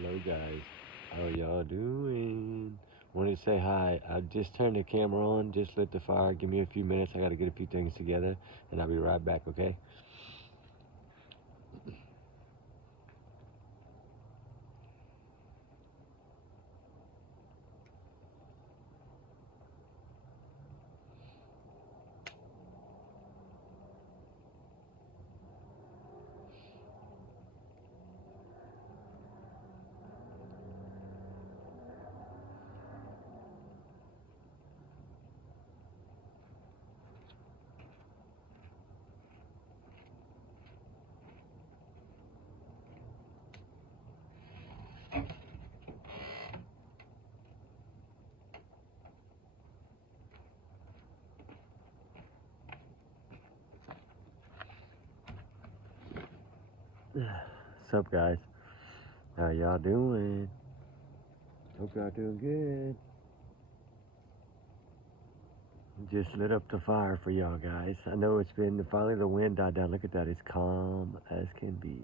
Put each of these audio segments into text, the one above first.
Hello guys, how y'all doing? Wanted to say hi. I just turned the camera on, just lit the fire. Give me a few minutes. I got to get a few things together, and I'll be right back. Okay? What's up, guys? How y'all doing? Hope y'all doing good. Just lit up the fire for y'all guys. I know it's been finally the wind died down. Look at that. It's calm as can be.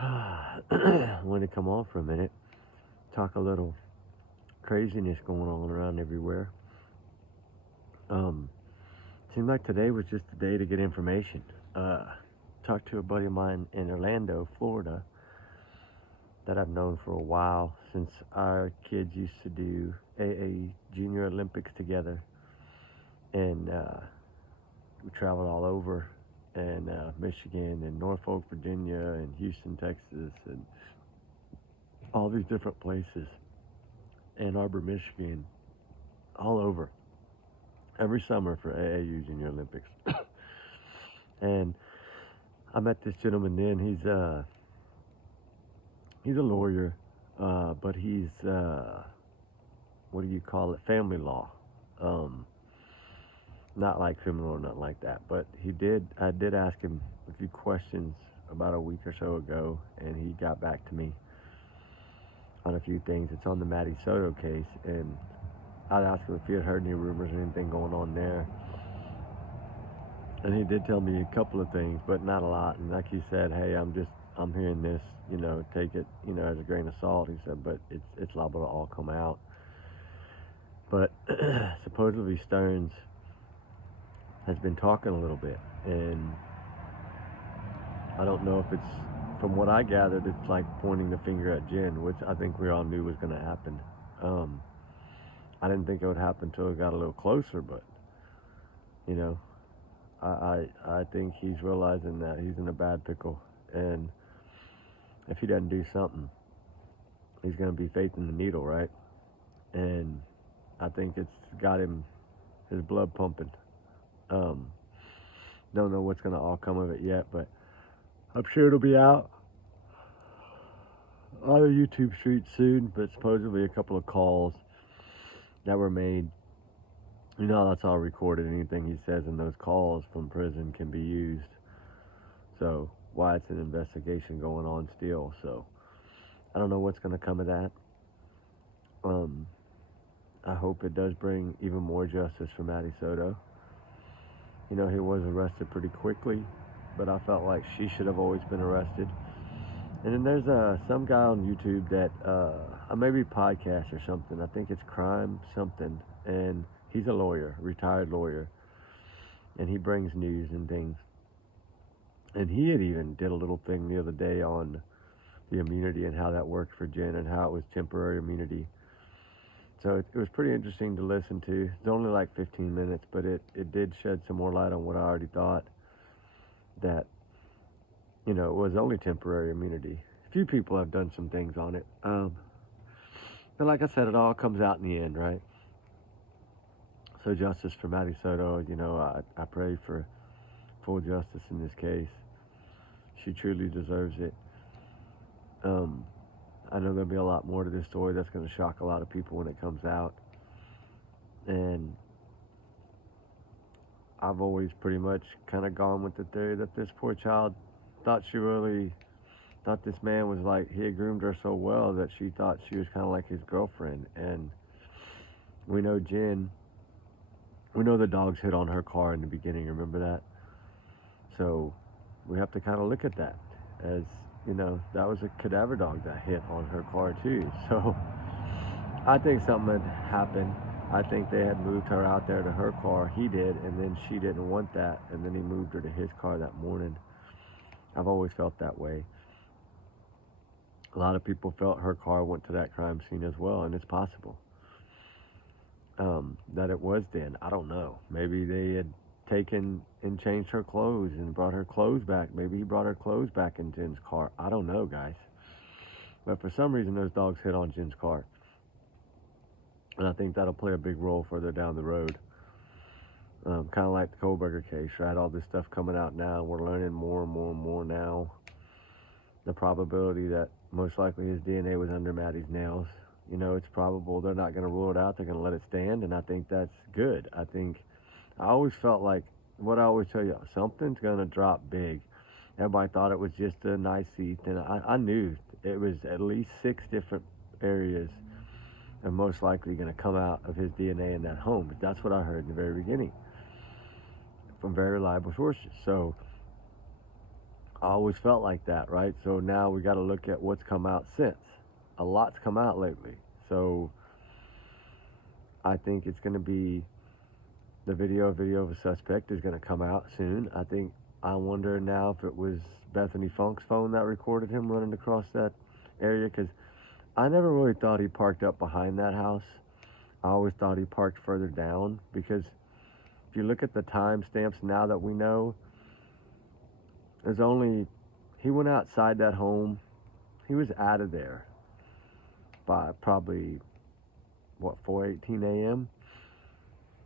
Want to come on for a minute. Talk a little craziness going on around everywhere. Seemed like today was just a day to get information. Talked to a buddy of mine in Orlando, Florida, that I've known for a while since our kids used to do AA Junior Olympics together, and we traveled all over, and Michigan and Norfolk, Virginia, and Houston, Texas, and all these different places, Ann Arbor, Michigan, all over every summer for AAU Junior Olympics. And I met this gentleman then. He's a lawyer, but he's what do you call it? Family law. Um, Not like criminal or nothing like that. But I did ask him a few questions about a week or so ago, and he got back to me on a few things. It's on the Matty Soto case, and I'd asked him if he had heard any rumors or anything going on there. And he did tell me a couple of things, but not a lot. And like he said, hey, I'm hearing this, take it, as a grain of salt. He said, but it's liable to all come out. But supposedly Stearns has been talking a little bit, and I don't know if it's, from what I gathered, it's like pointing the finger at Jen, which I think we all knew was going to happen. Um, I didn't think it would happen until it got a little closer, but you know, I think he's realizing that he's in a bad pickle, and if he doesn't do something, he's going to be faith in the needle, right? And I think it's got his blood pumping. Um, don't know what's going to all come of it yet, but I'm sure it'll be out on the YouTube street soon. But supposedly a couple of calls that were made. That's all recorded. Anything he says in those calls from prison can be used. So why it's an investigation going on still. So I don't know what's going to come of that. I hope it does bring even more justice for Matty Soto. He was arrested pretty quickly, but I felt like she should have always been arrested. And then there's some guy on YouTube that, maybe podcast or something. I think it's Crime something, and he's a lawyer, retired lawyer, and he brings news and things. And he had even did a little thing the other day on the immunity and how that worked for Jen and how it was temporary immunity. So it was pretty interesting to listen to. It's only like 15 minutes, but it did shed some more light on what I already thought, that, it was only temporary immunity. A few people have done some things on it. But like I said, it all comes out in the end, right? So justice for Matty Soto, I pray for full justice in this case. She truly deserves it. I know there'll be a lot more to this story that's going to shock a lot of people when it comes out. And I've always pretty much kind of gone with the theory that this poor child thought this man was like, he had groomed her so well that she thought she was kind of like his girlfriend. And we know the dogs hit on her car in the beginning, remember that? So we have to kind of look at that as You know, that was a cadaver dog that hit on her car too. So I think something had happened. I think they had moved her out there to her car. He did, and then she didn't want that, and then he moved her to his car that morning. I've always felt that way. A lot of people felt her car went to that crime scene as well, and it's possible that it was Den. I don't know. Maybe they had taken and changed her clothes and brought her clothes back. Maybe he brought her clothes back in Jen's car. I don't know, guys. But for some reason, those dogs hit on Jen's car. And I think that'll play a big role further down the road. Kind of like the Kohlberger case, right? All this stuff coming out now. We're learning more and more and more now. The probability that most likely his DNA was under Maddie's nails. You know, it's probable. They're not going to rule it out. They're going to let it stand, and I think that's good. I always felt like, what I always tell you, something's going to drop big. Everybody thought it was just a nice seat, and I knew it was at least 6 different areas are most likely going to come out of his DNA in that home. But that's what I heard in the very beginning from very reliable sources. So I always felt like that, right? So now we got to look at what's come out since. A lot's come out lately. So I think it's going to be the video of a suspect is going to come out soon. I wonder now if it was Bethany Funk's phone that recorded him running across that area, because I never really thought he parked up behind that house. I always thought he parked further down, because if you look at the timestamps now that we know, he went outside that home. He was out of there by probably, 4:18 a.m.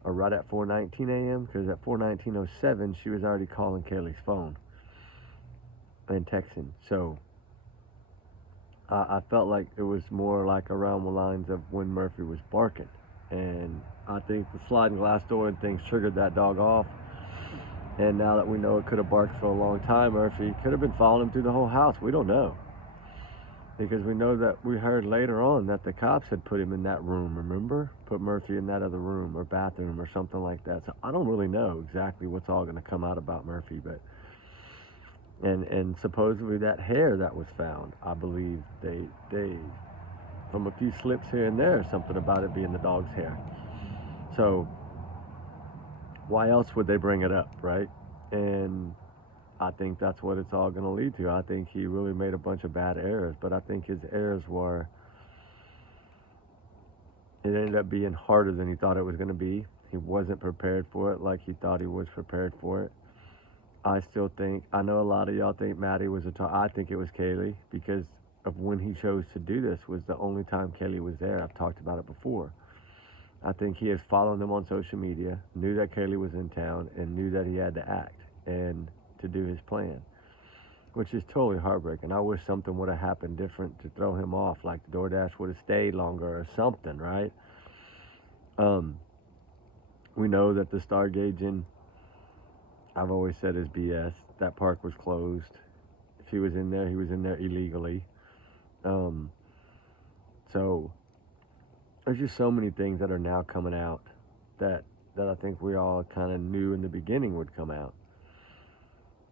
or right at 4:19 a.m. because at 4:19:07 she was already calling Kaylee's phone and texting. So I felt like it was more like around the lines of when Murphy was barking, and I think the sliding glass door and things triggered that dog off. And now that we know it could have barked for a long time, Murphy could have been following him through the whole house. We don't know. Because we know that we heard later on that the cops had put him in that room, remember? Put Murphy in that other room or bathroom or something like that. So I don't really know exactly what's all going to come out about Murphy, but and supposedly that hair that was found, I believe they from a few slips here and there, something about it being the dog's hair. So why else would they bring it up, right? And I think that's what it's all going to lead to. I think he really made a bunch of bad errors, but I think his errors it ended up being harder than he thought it was going to be. He wasn't prepared for it like he thought he was prepared for it. I know a lot of y'all think Maddie was I think it was Kaylee, because of when he chose to do this was the only time Kaylee was there. I've talked about it before. I think he has followed them on social media, knew that Kaylee was in town, and knew that he had to act and to do his plan, which is totally heartbreaking. I wish something would have happened different to throw him off, like the DoorDash would have stayed longer or something, right? We know that the star gauging, I've always said, is BS. That park was closed. If he was in there, he was in there illegally. So there's just so many things that are now coming out that I think we all kind of knew in the beginning would come out.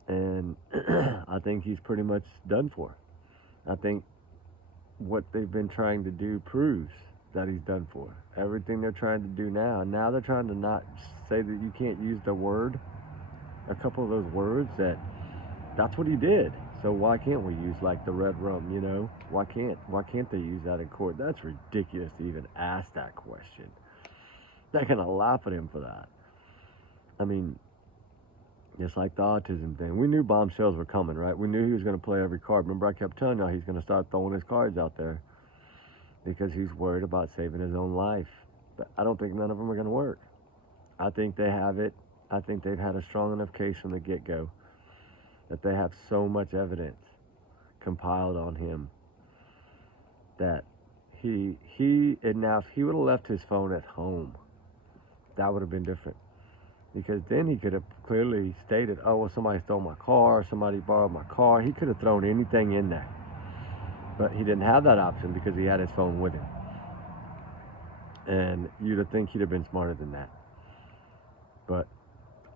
And I think he's pretty much done for. I think what they've been trying to do proves that he's done for. Everything they're trying to do now they're trying to not say that you can't use the word, a couple of those words, that's what he did. So why can't we use like the red rum, you know? Why can't they use that in court? That's ridiculous to even ask that question. They're gonna laugh at him for that. I mean, just like the autism thing. We knew bombshells were coming, right? We knew he was going to play every card. Remember, I kept telling y'all he's going to start throwing his cards out there because he's worried about saving his own life. But I don't think none of them are going to work. I think they have it. I think they've had a strong enough case from the get-go that they have so much evidence compiled on him that now if he would have left his phone at home, that would have been different. Because then he could have clearly stated, oh, well, somebody stole my car, somebody borrowed my car. He could have thrown anything in there. But he didn't have that option because he had his phone with him. And you'd have think he'd have been smarter than that. But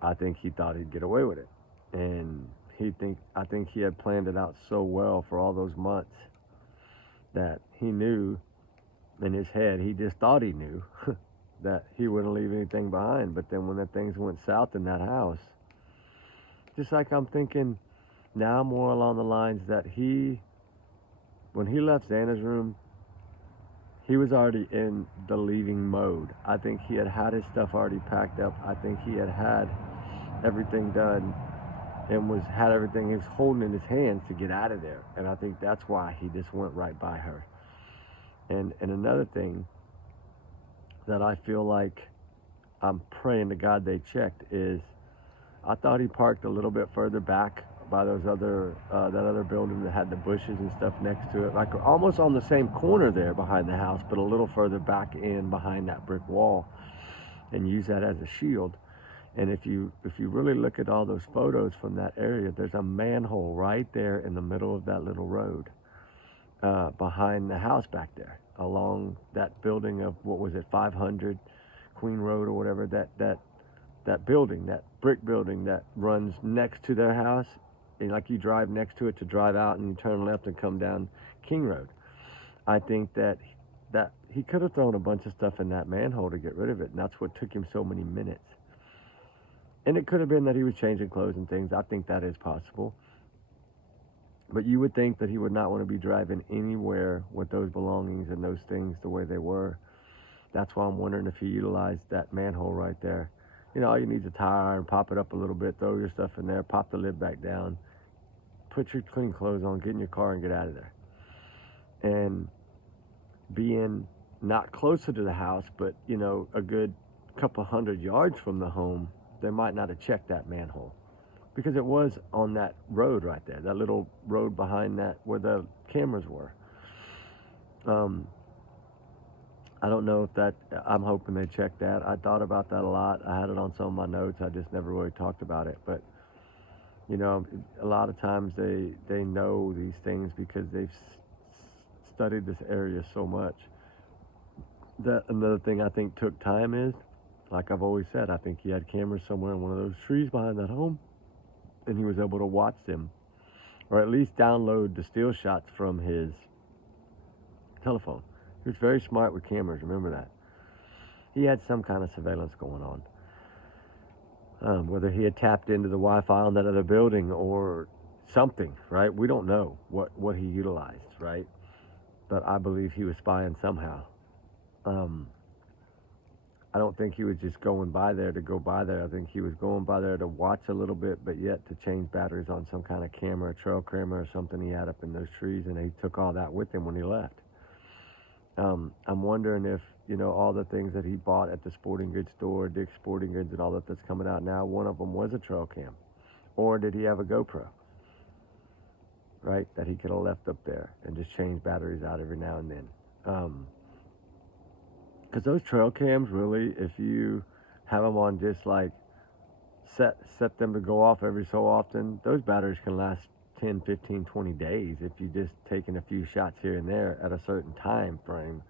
I think he thought he'd get away with it. And I think he had planned it out so well for all those months that he knew in his head, he just thought he knew that he wouldn't leave anything behind. But then when the things went south in that house, just like I'm thinking now more along the lines that when he left Xana's room, he was already in the leaving mode. I think he had his stuff already packed up. I think he had everything done and had everything he was holding in his hands to get out of there. And I think that's why he just went right by her. And another thing that I feel like I'm praying to God they checked is I thought he parked a little bit further back by that other building that had the bushes and stuff next to it, like almost on the same corner there behind the house, but a little further back in behind that brick wall, and use that as a shield. And if you really look at all those photos from that area, there's a manhole right there in the middle of that little road behind the house back there, along that building of, what was it, 500 Queen Road or whatever, that building, that brick building that runs next to their house. And like you drive next to it to drive out and you turn left and come down King Road. I think that he could have thrown a bunch of stuff in that manhole to get rid of it, and that's what took him so many minutes. And it could have been that he was changing clothes and things. I think that is possible. But you would think that he would not want to be driving anywhere with those belongings and those things the way they were. That's why I'm wondering if he utilized that manhole right there. You know, all you need is a tire iron, pop it up a little bit, throw your stuff in there, pop the lid back down, put your clean clothes on, get in your car and get out of there. And being not closer to the house, but, you know, a good couple hundred yards from the home, they might not have checked that manhole. Because it was on that road right there, that little road behind that where the cameras were. I don't know if I'm hoping they checked that. I thought about that a lot. I had it on some of my notes. I just never really talked about it. But, you know, a lot of times they know these things because they've studied this area so much. That another thing I think took time is, like I've always said, I think he had cameras somewhere in one of those trees behind that home, and he was able to watch them, or at least download the still shots from his telephone. He was very smart with cameras, remember that. He had some kind of surveillance going on. Whether he had tapped into the Wi-Fi on that other building or something, right? We don't know what he utilized, right? But I believe he was spying somehow. I don't think he was just going by there to go by there. I think he was going by there to watch a little bit, but yet to change batteries on some kind of camera, a trail camera or something he had up in those trees, and he took all that with him when he left. I'm wondering if, you know, all the things that he bought at the sporting goods store, Dick's Sporting Goods and all that's coming out now, one of them was a trail cam. Or did he have a GoPro, right, that he could have left up there and just change batteries out every now and then? Because those trail cams, really, if you have them on just like set them to go off every so often, those batteries can last 10, 15, 20 days if you just taking a few shots here and there at a certain time frame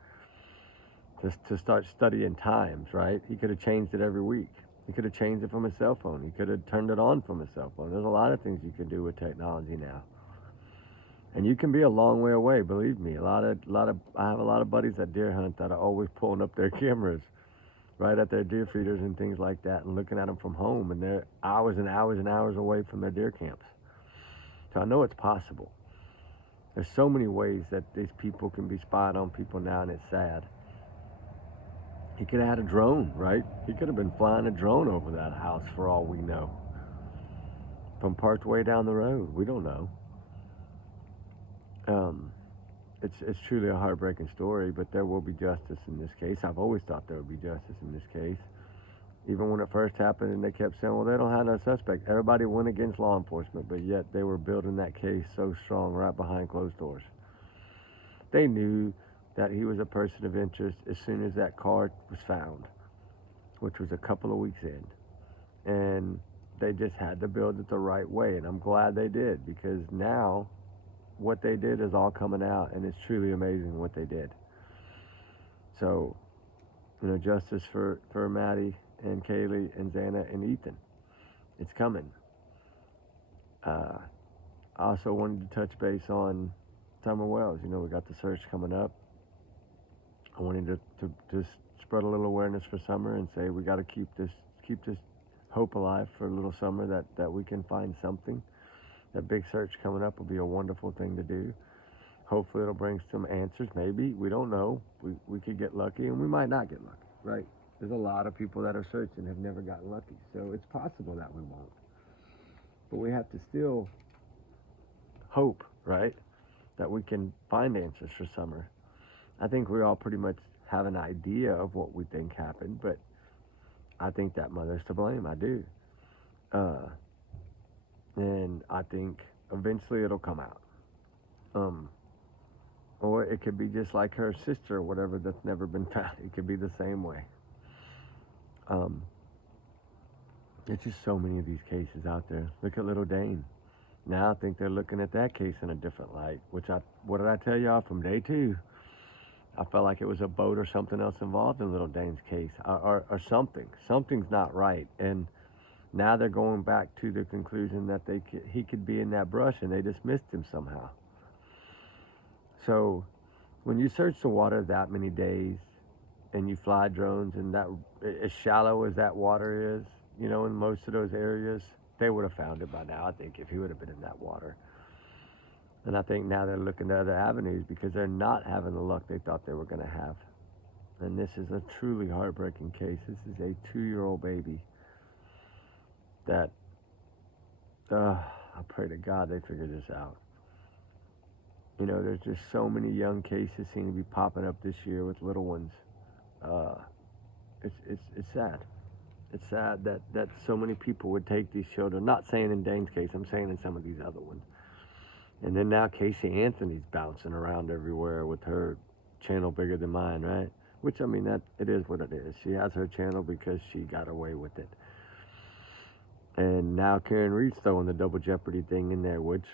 to start studying times, right? He could have changed it every week. He could have changed it from his cell phone. He could have turned it on from his cell phone. There's a lot of things you can do with technology now. And you can be a long way away, believe me. I have a lot of buddies that deer hunt that are always pulling up their cameras right at their deer feeders and things like that and looking at them from home, and they're hours and hours and hours away from their deer camps. So I know it's possible. There's so many ways that these people can be spying on people now, and it's sad. He could have had a drone, right? He could have been flying a drone over that house for all we know. From parked way down the road. We don't know. It's truly a heartbreaking story, but there will be justice in this case. I've always thought there would be justice in this case. Even when it first happened and they kept saying, well, they don't have no suspect. Everybody went against law enforcement, but yet they were building that case so strong right behind closed doors. They knew that he was a person of interest as soon as that car was found, which was a couple of weeks in. And they just had to build it the right way, and I'm glad they did, because now what they did is all coming out, and it's truly amazing what they did. So, you know, justice for Maddie and Kaylee and Xana and Ethan. It's coming. Uh, I also wanted to touch base on Summer Wells. You know, we got the search coming up. I wanted to just spread a little awareness for Summer and say we got to keep this hope alive for little Summer that we can find something. That big search coming up will be a wonderful thing to do. Hopefully it'll bring some answers. Maybe, we don't know. We could get lucky and we might not get lucky, right? There's a lot of people that are searching have never gotten lucky, so it's possible that we won't. But we have to still hope, right, that we can find answers for Summer. I think we all pretty much have an idea of what we think happened, but I think that mother's to blame. I do. Uh, and I think eventually it'll come out. Um, or it could be just like her sister or whatever that's never been found. It could be the same way. Um, there's just so many of these cases out there. Look at little Dane. Now I think they're looking at that case in a different light. What did I tell y'all from day 2? I felt like it was a boat or something else involved in little Dane's case, or something. Something's not right, and now they're going back to the conclusion that he could be in that brush, and they dismissed him somehow. So, when you search the water that many days, and you fly drones, and that as shallow as that water is, you know, in most of those areas, they would have found it by now. I think if he would have been in that water. And I think now they're looking to other avenues because they're not having the luck they thought they were going to have. And this is a truly heartbreaking case. This is a 2-year-old baby that, I pray to God they figure this out. You know, there's just so many young cases seem to be popping up this year with little ones. It's sad. It's sad that so many people would take these children. Not saying in Dane's case, I'm saying in some of these other ones. And then now Casey Anthony's bouncing around everywhere with her channel bigger than mine, right? Which, I mean, that it is what it is. She has her channel because she got away with it. And now Karen Reed's throwing the double jeopardy thing in there, which,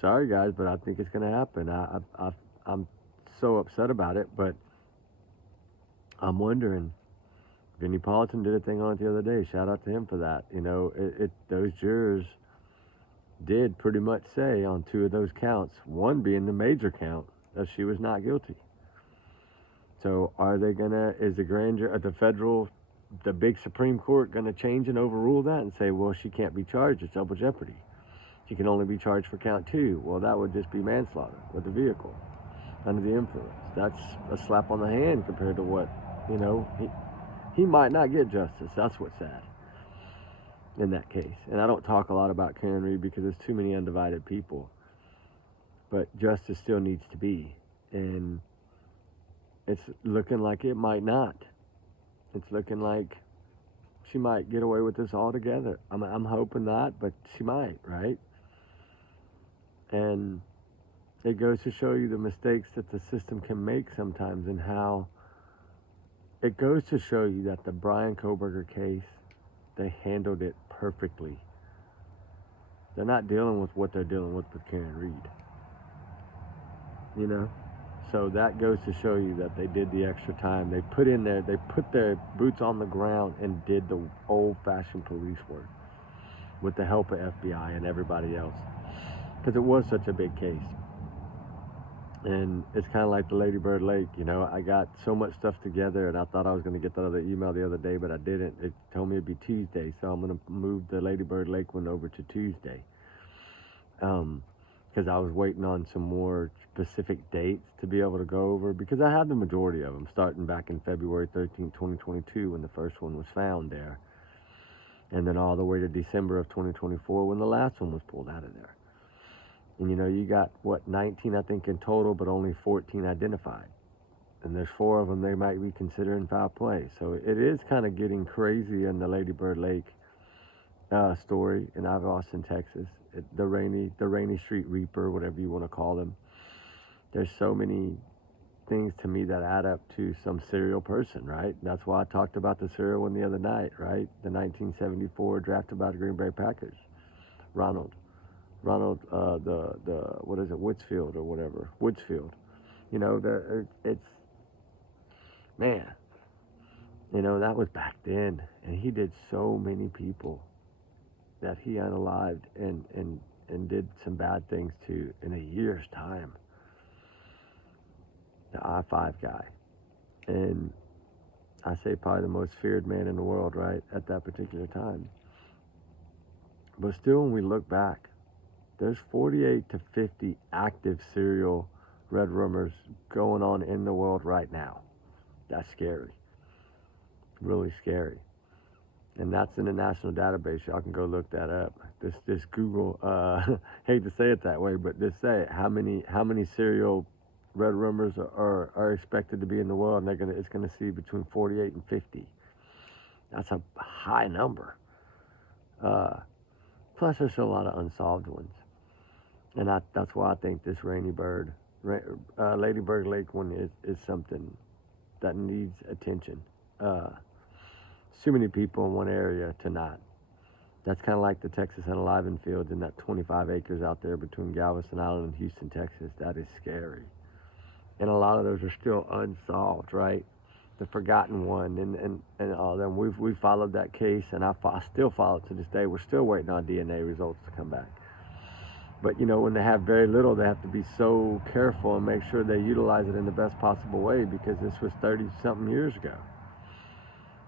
sorry guys, but I think it's going to happen. I'm so upset about it, but I'm wondering. Vinnie Paulson did a thing on it the other day. Shout out to him for that. You know, those jurors did pretty much say on 2 of those counts, one being the major count, that she was not guilty. So is the grand jury, the big Supreme Court gonna change and overrule that and say, well, she can't be charged, it's double jeopardy. She can only be charged for count 2. Well, that would just be manslaughter with the vehicle under the influence. That's a slap on the hand compared to what, you know, he might not get justice. That's what's sad in that case. And I don't talk a lot about Karen Reed because there's too many undivided people. But justice still needs to be. And it's looking like it might not. It's looking like she might get away with this altogether. I'm hoping not, but she might, right? And it goes to show you the mistakes that the system can make sometimes, and how it goes to show you that the Bryan Kohberger case, they handled it perfectly. They're not dealing with what they're dealing with Karen Reed. You know? So that goes to show you that they did the extra time. They put their boots on the ground and did the old-fashioned police work with the help of FBI and everybody else. Because it was such a big case. And it's kind of like the Lady Bird Lake, you know. I got so much stuff together, and I thought I was going to get that other email the other day, but I didn't. It told me it'd be Tuesday, so I'm going to move the Lady Bird Lake one over to Tuesday. Because I was waiting on some more specific dates to be able to go over, because I have the majority of them, starting back in February 13, 2022, when the first one was found there, and then all the way to December of 2024, when the last one was pulled out of there. And, you know, you got, 19, I think, in total, but only 14 identified. And there's 4 of them they might be considering foul play. So it is kind of getting crazy in the Lady Bird Lake story in Austin, Texas. The Rainy Street Reaper, whatever you want to call them. There's so many things to me that add up to some serial person, right? That's why I talked about the serial one the other night, right? The 1974 drafted by the Green Bay Packers. Ronald, what is it, Woodsfield or whatever, Woodsfield. You know, it's, man, you know, that was back then, and he did so many people that he unalived and and did some bad things to in a year's time. The I-5 guy. And I say probably the most feared man in the world, right, at that particular time. But still, when we look back, there's 48 to 50 active serial red rummers going on in the world right now. That's scary. Really scary. And that's in the national database. Y'all can go look that up. This Google, hate to say it that way, but just say how many serial red rummers are expected to be in the world, and it's gonna see between 48 and 50. That's a high number. Plus, there's a lot of unsolved ones, and that's why I think this Lady Bird Lake one is something that needs attention. Too many people in one area to not. That's kind of like the Texas Unalivened fields and that 25 acres out there between Galveston Island and Houston, Texas. That is scary. And a lot of those are still unsolved, right? The forgotten one and all them. We've followed that case, and I still follow it to this day. We're still waiting on DNA results to come back. But you know, when they have very little, they have to be so careful and make sure they utilize it in the best possible way, because this was 30-something years ago.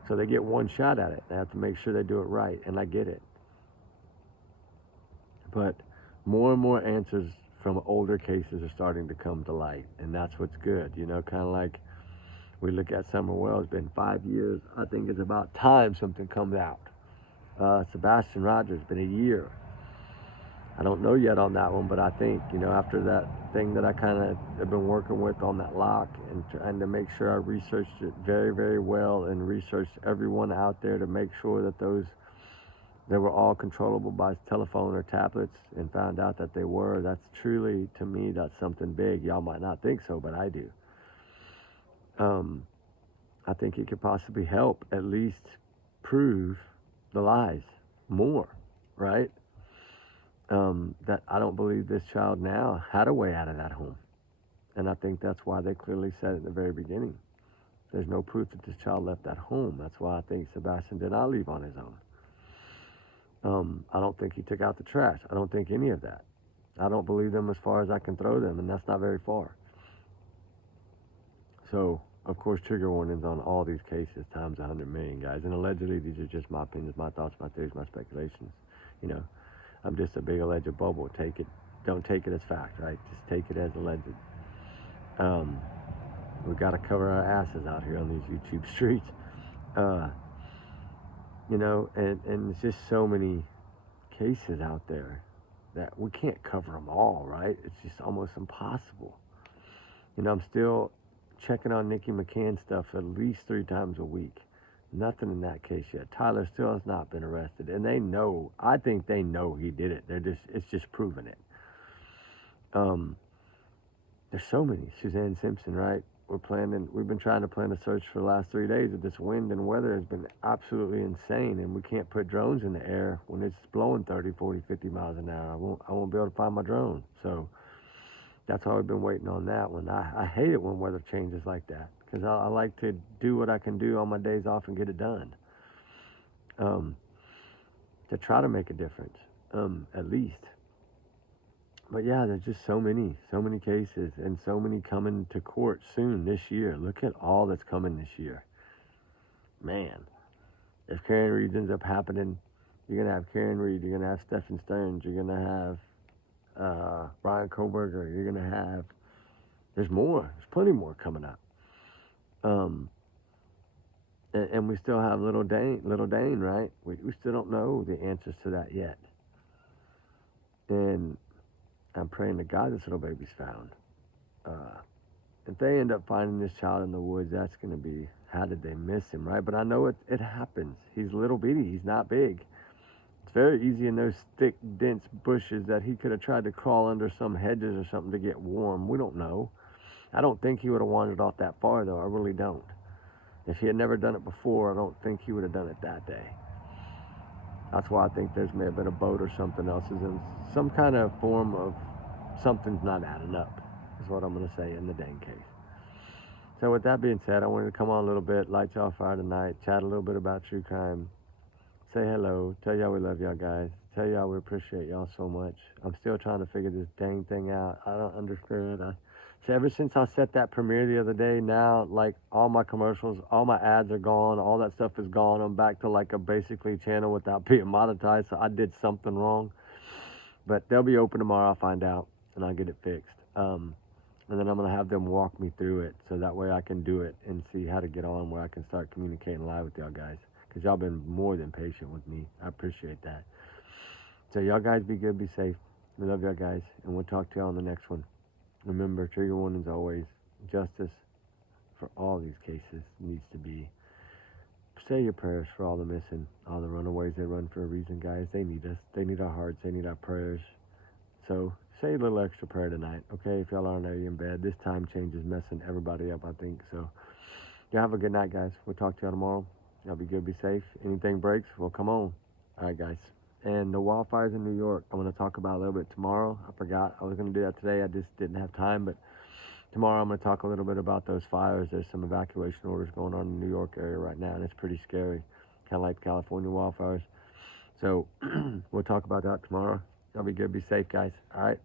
So they get one shot at it. They have to make sure they do it right, and I get it. But more and more answers from older cases are starting to come to light, and that's what's good. You know, kind of like we look at Summer Wells. It's been 5 years. I think it's about time something comes out. Sebastian Rogers, been a year. I don't know yet on that one, but I think, you know, after that thing that I kind of have been working with on that lock and trying to make sure I researched it very, very well and researched everyone out there to make sure that they were all controllable by telephone or tablets, and found out that they were. That's truly, to me, that's something big. Y'all might not think so, but I do. I think it could possibly help at least prove the lies more, right? That I don't believe this child now had a way out of that home. And I think that's why they clearly said at the very beginning, there's no proof that this child left that home. That's why I think Sebastian did not leave on his own. I don't think he took out the trash. I don't think any of that. I don't believe them as far as I can throw them, and that's not very far. So, of course, trigger warnings on all these cases times 100 million, guys. And allegedly, these are just my opinions, my thoughts, my theories, my speculations. You know, I'm just a big alleged bubble. Don't take it as fact, right? Just take it as alleged. We've got to cover our asses out here on these YouTube streets. You know, and it's just so many cases out there that we can't cover them all, right? It's just almost impossible. You know, I'm still checking on Nikki McCann stuff at least 3 times a week. Nothing in that case yet. Tyler still has not been arrested, and they know. I think they know he did it. It's just proving it. There's so many. Suzanne Simpson, right? We've been trying to plan a search for the last 3 days, but this wind and weather has been absolutely insane, and we can't put drones in the air when it's blowing 30, 40, 50 miles an hour. I won't be able to find my drone. So that's why we've been waiting on that one. I hate it when weather changes like that, because I like to do what I can do on my days off and get it done. To try to make a difference, at least. But yeah, there's just so many cases, and so many coming to court soon this year. Look at all that's coming this year. Man, if Karen Reed ends up happening, you're going to have Karen Reed, you're going to have Stephen Stearns, you're going to have Brian Koberger, you're going to have, there's plenty more coming up. And we still have little Dane, right? We still don't know the answers to that yet. And I'm praying to God this little baby's found. If they end up finding this child in the woods, that's going to be, how did they miss him, right? But I know it happens. He's little bitty. He's not big. It's very easy in those thick, dense bushes that he could have tried to crawl under some hedges or something to get warm. We don't know. I don't think he would have wandered off that far, though. I really don't. If he had never done it before, I don't think he would have done it that day. That's why I think may have been a boat or something else. Is in some kind of form of something's not adding up, is what I'm going to say in the Dane case. So with that being said, I wanted to come on a little bit, light y'all fire tonight, chat a little bit about true crime, say hello, tell y'all we love y'all guys. tell y'all we appreciate y'all so much. I'm still trying to figure this dang thing out. I don't understand. So ever since I set that premiere the other day, now like all my commercials, all my ads are gone, all that stuff is gone. I'm back to like a basically channel without being monetized. So I did something wrong, but they'll be open tomorrow. I'll find out and I'll get it fixed. And then I'm gonna have them walk me through it, so that way I can do it and see how to get on where I can start communicating live with y'all guys. Cause y'all been more than patient with me. I appreciate that. So y'all guys be good, be safe. We love y'all guys, and we'll talk to y'all on the next one. Remember, trigger warnings always. Justice for all these cases needs to be. Say your prayers for all the missing, all the runaways. They run for a reason, guys. They need us. They need our hearts. They need our prayers. So say a little extra prayer tonight, okay? If y'all aren't already in bed. This time change is messing everybody up, I think. So y'all have a good night, guys. We'll talk to y'all tomorrow. Y'all be good, be safe. Anything breaks, well, come on. All right, guys. And the wildfires in New York, I'm going to talk about a little bit tomorrow. I forgot I was going to do that today. I just didn't have time. But tomorrow I'm going to talk a little bit about those fires. There's some evacuation orders going on in the New York area right now, and it's pretty scary, kind of like the California wildfires. So we'll talk about that tomorrow. Y'all be good, be safe, guys. All right.